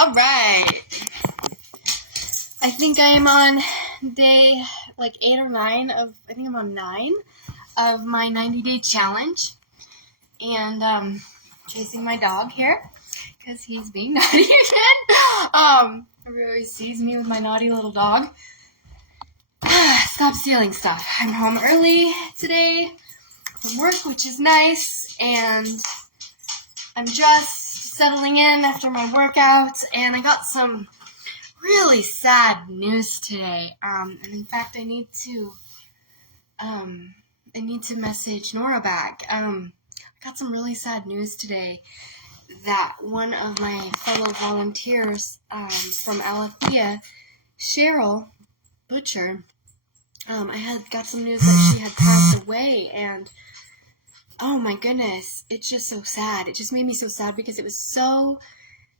All right. I think I am on day 8 or 9 of, I think I'm on 9 of my 90-day challenge. And chasing my dog here because he's being naughty again. Everybody always sees me with my naughty little dog. Stop stealing stuff. I'm home early today from work, which is nice, and I'm just settling in after my workout, and I got some really sad news today. And in fact, I need to message Nora back. I got some really sad news today that one of my fellow volunteers from Alethea, Cheryl Butcher, I had got some news that she had passed away, and oh my goodness, it's just so sad. It just made me so sad because it was so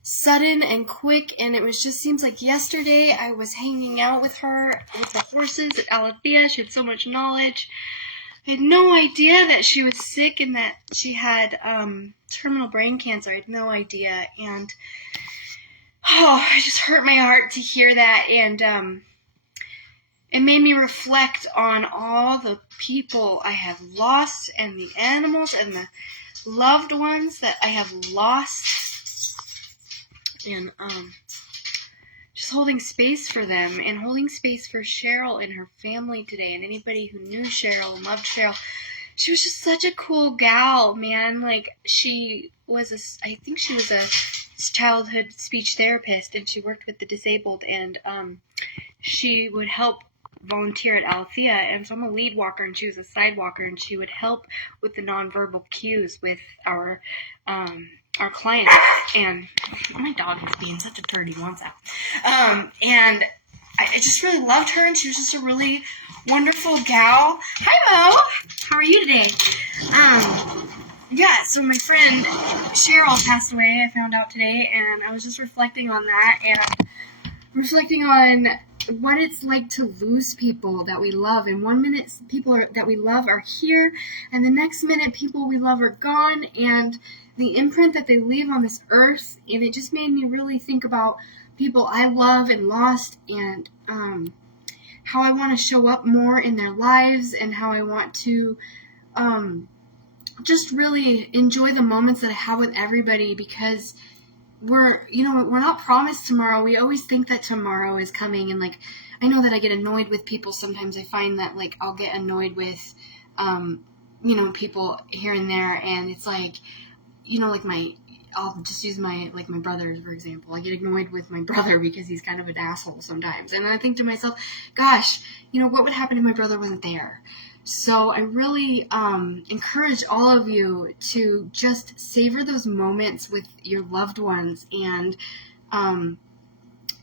sudden and quick, and it was just seems like yesterday I was hanging out with her with the horses at Alethea. She had so much knowledge. I had no idea that she was sick and that she had terminal brain cancer. I had no idea, and it just hurt my heart to hear that, and it made me reflect on all the people I have lost and the animals and the loved ones that I have lost, and just holding space for them and holding space for Cheryl and her family today, and anybody who knew Cheryl and loved Cheryl. She was just such a cool gal, man. I think she was a childhood speech therapist, and she worked with the disabled, and she would help volunteer at Alethea, and so I'm a lead walker and she was a side walker, and she would help with the nonverbal cues with our clients. And my dog is being such a turd, he wants out. And I just really loved her, and she was just a really wonderful gal. Hi, Mo. How are you today? Yeah, so my friend Cheryl passed away, I found out today, and I was just reflecting on that and reflecting on what it's like to lose people that we love. And 1 minute people that we love are here, and the next minute people we love are gone, and the imprint that they leave on this earth. And it just made me really think about people I love and lost, and how I want to show up more in their lives, and how I want to just really enjoy the moments that I have with everybody, because we're not promised tomorrow. We always think that tomorrow is coming, and I know that I get annoyed with people sometimes. I find that I'll get annoyed with people here and there, and it's I'll just use my brother, for example. I get annoyed with my brother because he's kind of an asshole sometimes, and I think to myself, gosh, what would happen if my brother wasn't there? So I really encourage all of you to just savor those moments with your loved ones, and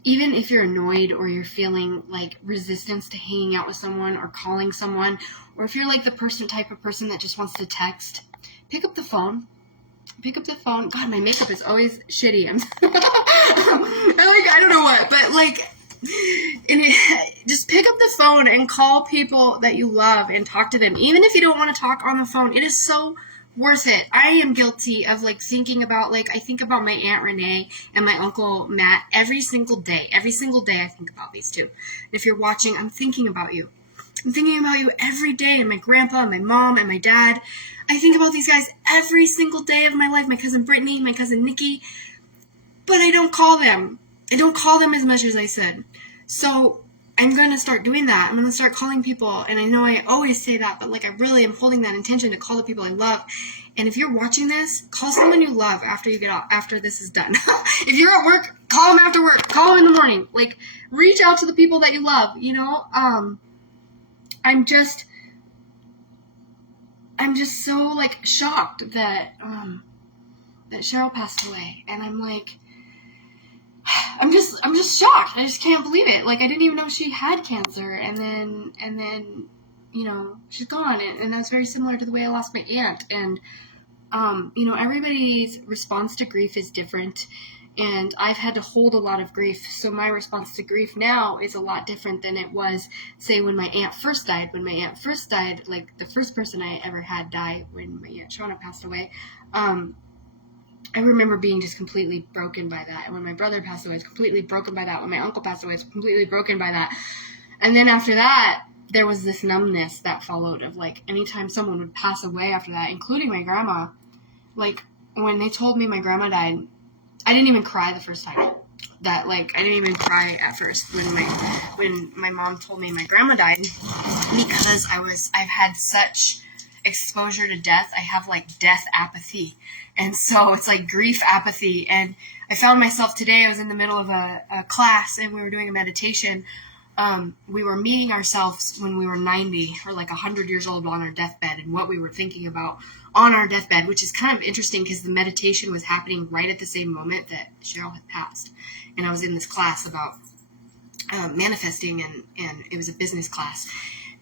even if you're annoyed or you're feeling resistance to hanging out with someone or calling someone, or if you're the type of person that just wants to text, pick up the phone. God, my makeup is always shitty. I don't know what, but just pick up the phone and call people that you love and talk to them. Even if you don't want to talk on the phone, it is so worth it. I am guilty of thinking about I think about my Aunt Renee and my Uncle Matt every single day. Every single day I think about these two. And if you're watching, I'm thinking about you. I'm thinking about you every day, and my grandpa, and my mom, and my dad. I think about these guys every single day of my life. My cousin Brittany, my cousin Nikki. But I don't call them. I don't call them as much as I said. So I'm going to start doing that. I'm going to start calling people. And I know I always say that, but I really am holding that intention to call the people I love. And if you're watching this, call someone you love after you get off, after this is done. If you're at work, call them after work. Call them in the morning. Reach out to the people that you love, I'm just so shocked that that Cheryl passed away, and I'm just shocked. I just can't believe it. I didn't even know she had cancer, and then she's gone, and that's very similar to the way I lost my aunt. And everybody's response to grief is different, and I've had to hold a lot of grief, so my response to grief now is a lot different than it was, say, when my aunt first died. When my aunt first died, the first person I ever had die when my Aunt Shauna passed away, I remember being just completely broken by that. And when my brother passed away, I was completely broken by that. When my uncle passed away, I was completely broken by that. And then after that, there was this numbness that followed of like anytime someone would pass away after that, including my grandma. Like when they told me my grandma died, I didn't even cry the first time. I didn't even cry at first when my mom told me my grandma died, because I've had such exposure to death. I have like death apathy, and so it's like grief apathy. And I found myself today, I was in the middle of a class and we were doing a meditation. We were meeting ourselves when we were 90 or like 100 years old on our deathbed, and what we were thinking about on our deathbed, which is kind of interesting because the meditation was happening right at the same moment that Cheryl had passed. And I was in this class about manifesting, and it was a business class.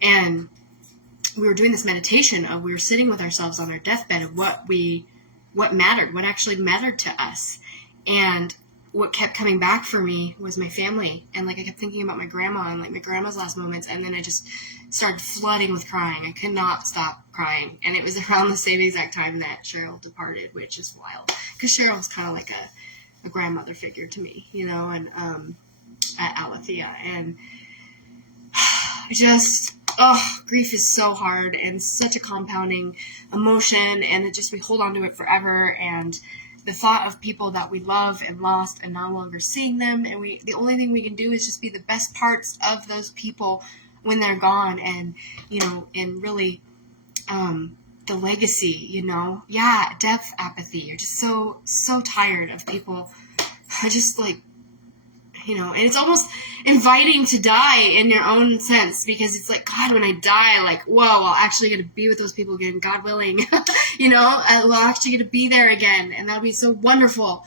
And we were doing this meditation of, we were sitting with ourselves on our deathbed of what mattered, what actually mattered to us. And what kept coming back for me was my family. And like I kept thinking about my grandma and like my grandma's last moments, and then I just started flooding with crying. I could not stop crying. And it was around the same exact time that Cheryl departed, which is wild, because Cheryl was kind of like a grandmother figure to me, you know, and at Alethea. And just, grief is so hard and such a compounding emotion, and it just, we hold on to it forever. And the thought of people that we love and lost and no longer seeing them, and the only thing we can do is just be the best parts of those people when they're gone. And, you know, and really the legacy, you know, death apathy. You're just so tired of people. I just like, you know, and it's almost inviting to die in your own sense, because it's like, God, when I die, like, whoa, I'll actually get to be with those people again, God willing. You know, I'll actually get to be there again, and that'll be so wonderful.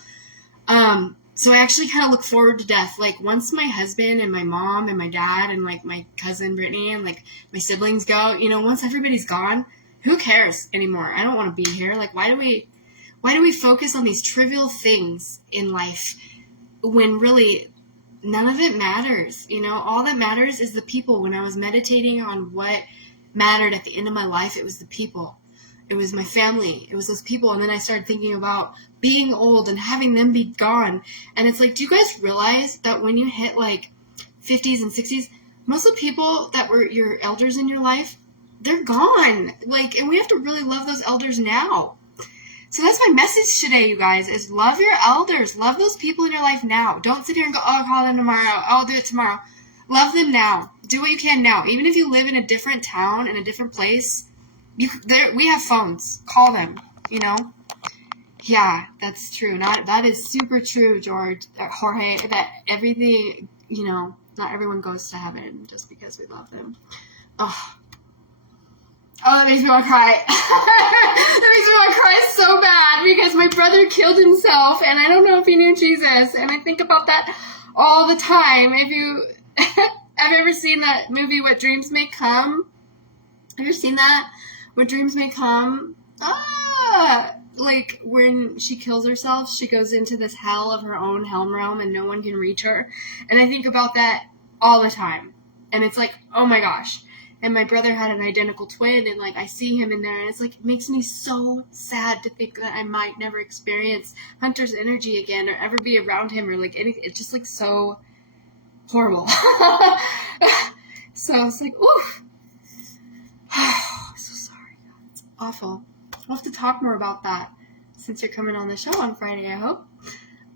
So I actually kind of look forward to death. Like, once my husband and my mom and my dad and like my cousin Brittany and like my siblings go, you know, once everybody's gone, who cares anymore? I don't want to be here. Like, why do we focus on these trivial things in life when really none of it matters? You know, all that matters is the people. When I was meditating on what mattered at the end of my life, it was the people. It was my family. It was those people. And then I started thinking about being old and having them be gone. And it's like, do you guys realize that when you hit like 50s and 60s, most of the people that were your elders in your life, they're gone. Like, and we have to really love those elders now. So that's my message today, you guys, is love your elders. Love those people in your life now. Don't sit here and go, oh, I'll call them tomorrow. I'll do it tomorrow. Love them now. Do what you can now. Even if you live in a different town, in a different place, we have phones. Call them, you know? Yeah, that's true. That is super true, Jorge, that everything, you know, not everyone goes to heaven just because we love them. Oh, that makes me want to cry. That makes me want to cry so bad, because my brother killed himself, and I don't know if he knew Jesus, and I think about that all the time. If you have ever seen that movie, What Dreams May Come? Have you seen that? What Dreams May Come? Like, when she kills herself, she goes into this hell of her own helm realm, and no one can reach her. And I think about that all the time. And it's like, oh my gosh. And my brother had an identical twin, and like I see him in there, and it's like, it makes me so sad to think that I might never experience Hunter's energy again, or ever be around him, or like anything. It's just like so horrible. So it's like, ooh. I'm so sorry. It's awful. We'll have to talk more about that since you're coming on the show on Friday, I hope.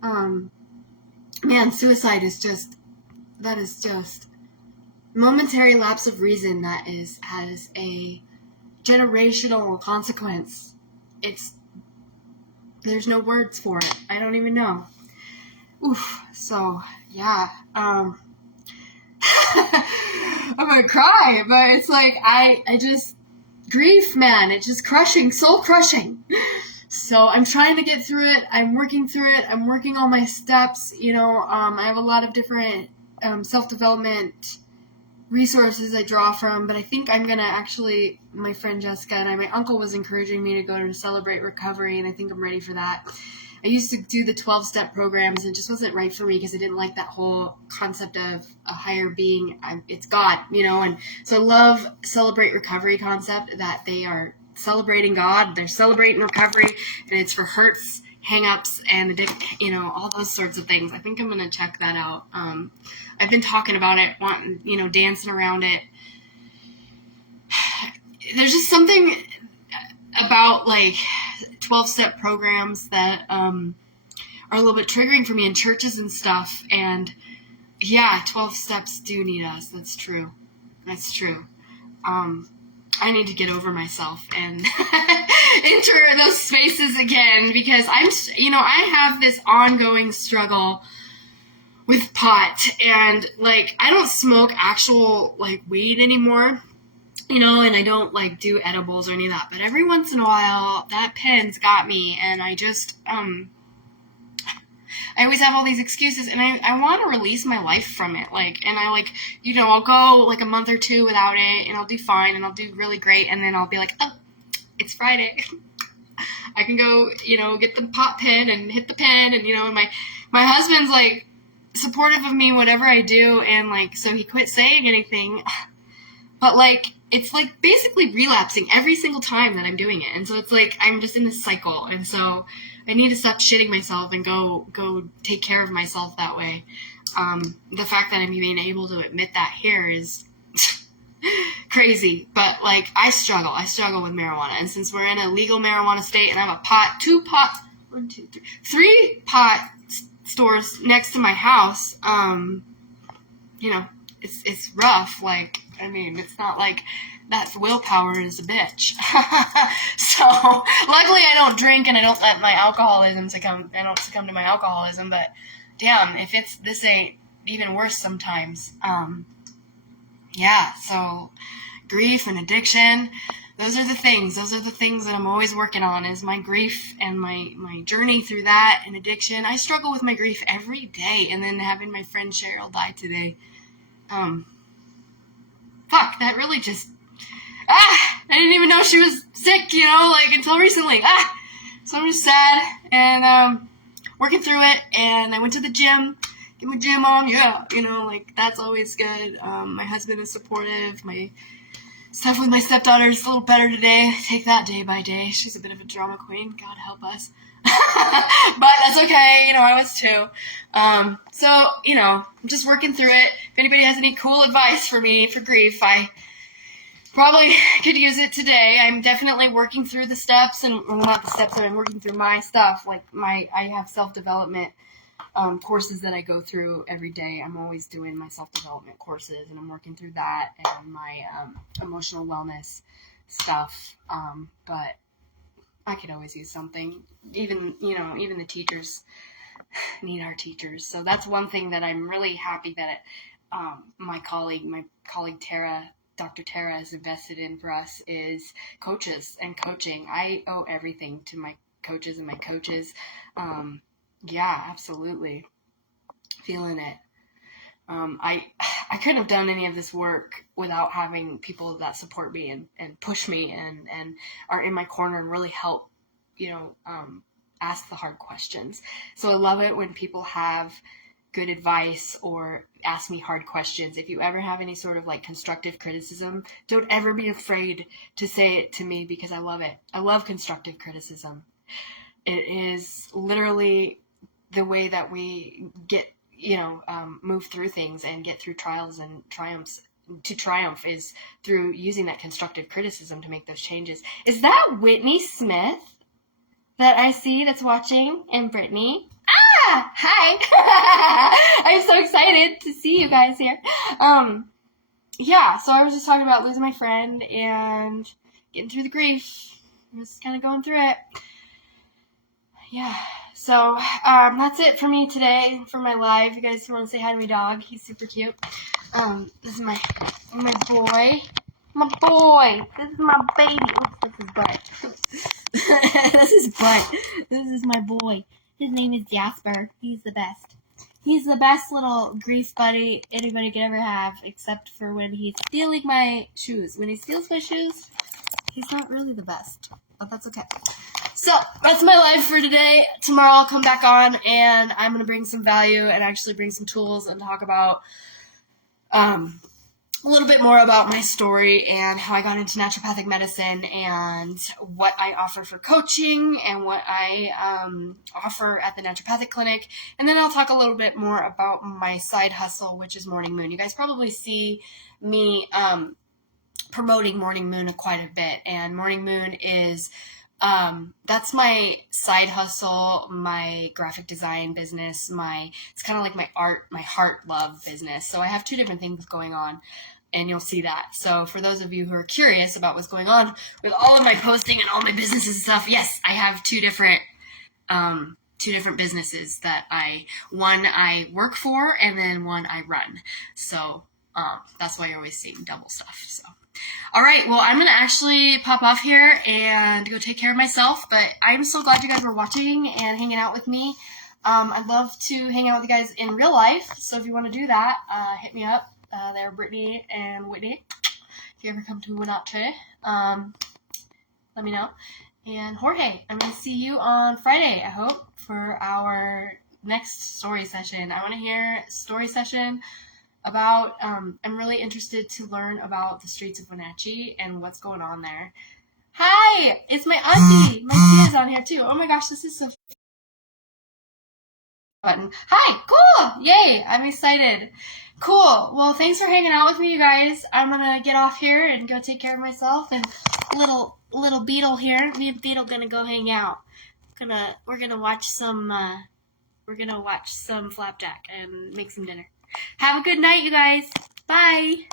Man, suicide is just momentary lapse of reason that has a generational consequence. There's no words for it. I don't even know. Oof. So yeah. I'm gonna cry, but it's like I just, grief, man, it's just crushing, soul crushing. So I'm trying to get through it. I'm working through it. I'm working all my steps. You know, I have a lot of different self-development resources I draw from, but I think I'm gonna actually, my friend Jessica and my uncle was encouraging me to go to Celebrate Recovery, and I think I'm ready for that. I used to do the 12-step programs, and it just wasn't right for me because I didn't like that whole concept of a higher being. It's God, you know, and so I love Celebrate Recovery concept, that they are celebrating God, they're celebrating recovery, and it's for hurts, hang-ups and all those sorts of things. I think I'm going to check that out. I've been talking about it, dancing around it. There's just something about like 12-step programs that are a little bit triggering for me in churches and stuff. And yeah, 12 steps do need us. That's true. I need to get over myself and enter those spaces again, because I have this ongoing struggle with pot, and like I don't smoke actual like weed anymore, and I don't like do edibles or any of that, but every once in a while that pen's got me, and I just I always have all these excuses, and I want to release my life from it. And I I'll go like a month or two without it, and I'll do fine, and I'll do really great, and then I'll be like, oh, it's Friday. I can go, get the pot pen and hit the pen, and, and my husband's like supportive of me, whatever I do, and like, so he quit saying anything, but like, it's like basically relapsing every single time that I'm doing it, and so it's like, I'm just in this cycle, and so I need to stop shitting myself and go take care of myself that way. The fact that I'm even able to admit that here is crazy. But like, I struggle with marijuana. And since we're in a legal marijuana state, and I have three pot stores next to my house, it's rough. Like, I mean, it's not like that willpower is a bitch. So luckily I don't drink, and I don't let my alcoholism succumb to my alcoholism, but damn, if this ain't even worse sometimes. So grief and addiction, those are the things that I'm always working on, is my grief and my journey through that and addiction. I struggle with my grief every day, and then having my friend Cheryl die today, that really just, I didn't even know she was sick, until recently. So I'm just sad, and working through it, and I went to the gym, get my gym on, that's always good. My husband is supportive, my stuff with my stepdaughter is a little better today, take that day by day. She's a bit of a drama queen, God help us. But that's okay, I was too. So, I'm just working through it. If anybody has any cool advice for me for grief, I probably could use it today. I'm definitely working through the steps, and not the steps, but I'm working through my stuff. I have self-development courses that I go through every day. I'm always doing my self-development courses, and I'm working through that and my emotional wellness stuff. But I could always use something. Even the teachers need our teachers. So that's one thing that I'm really happy that my colleague Tara, Dr. Tara, has invested in for us, is coaches and coaching. I owe everything to my coaches and my coaches. Yeah, absolutely. Feeling it. I couldn't have done any of this work without having people that support me and push me and are in my corner and really help, ask the hard questions. So I love it when people have good advice or ask me hard questions. If you ever have any sort of like constructive criticism, don't ever be afraid to say it to me, because I love it. I love constructive criticism. It is literally the way that we get, move through things and get through trials and triumphs. To triumph is through using that constructive criticism to make those changes. Is that Whitney Smith that I see that's watching, and Brittany? Hi. I'm so excited to see you guys here. So I was just talking about losing my friend and getting through the grief. I'm just kind of going through it. Yeah. So that's it for me today for my live. You guys want to say hi to my dog? He's super cute. This is my boy. My boy. This is my baby. Oops, that's his butt. This is butt. This is my boy. His name is Jasper. He's the best. He's the best little grief buddy anybody could ever have, except for when he's stealing my shoes. When he steals my shoes, he's not really the best, but that's okay. So that's my life for today. Tomorrow I'll come back on, and I'm going to bring some value and actually bring some tools and talk about a little bit more about my story and how I got into naturopathic medicine and what I offer for coaching and what I offer at the naturopathic clinic. And then I'll talk a little bit more about my side hustle, which is Morning Moon. You guys probably see me promoting Morning Moon quite a bit. And Morning Moon is that's my side hustle, my graphic design business, it's kind of like my heart love business. So I have two different things going on, and you'll see that. So for those of you who are curious about what's going on with all of my posting and all my businesses and stuff, yes, I have two different businesses that one I work for and then one I run. So that's why you're always seeing double stuff. So. All right, well, I'm going to actually pop off here and go take care of myself, but I'm so glad you guys were watching and hanging out with me. I'd love to hang out with you guys in real life, so if you want to do that, hit me up. There, Brittany and Whitney. If you ever come to Winate, let me know. And Jorge, I'm going to see you on Friday, I hope, for our next story session. I want to hear a story session about, I'm really interested to learn about the streets of Wenatchee and what's going on there. Hi, it's my auntie. My Tia's on here too. Oh my gosh, this is so button. Hi, cool, yay, I'm excited. Cool, well, thanks for hanging out with me, you guys. I'm gonna get off here and go take care of myself, and little Beetle here, me and Beetle gonna go hang out. We're gonna watch some Flapjack and make some dinner. Have a good night, you guys. Bye.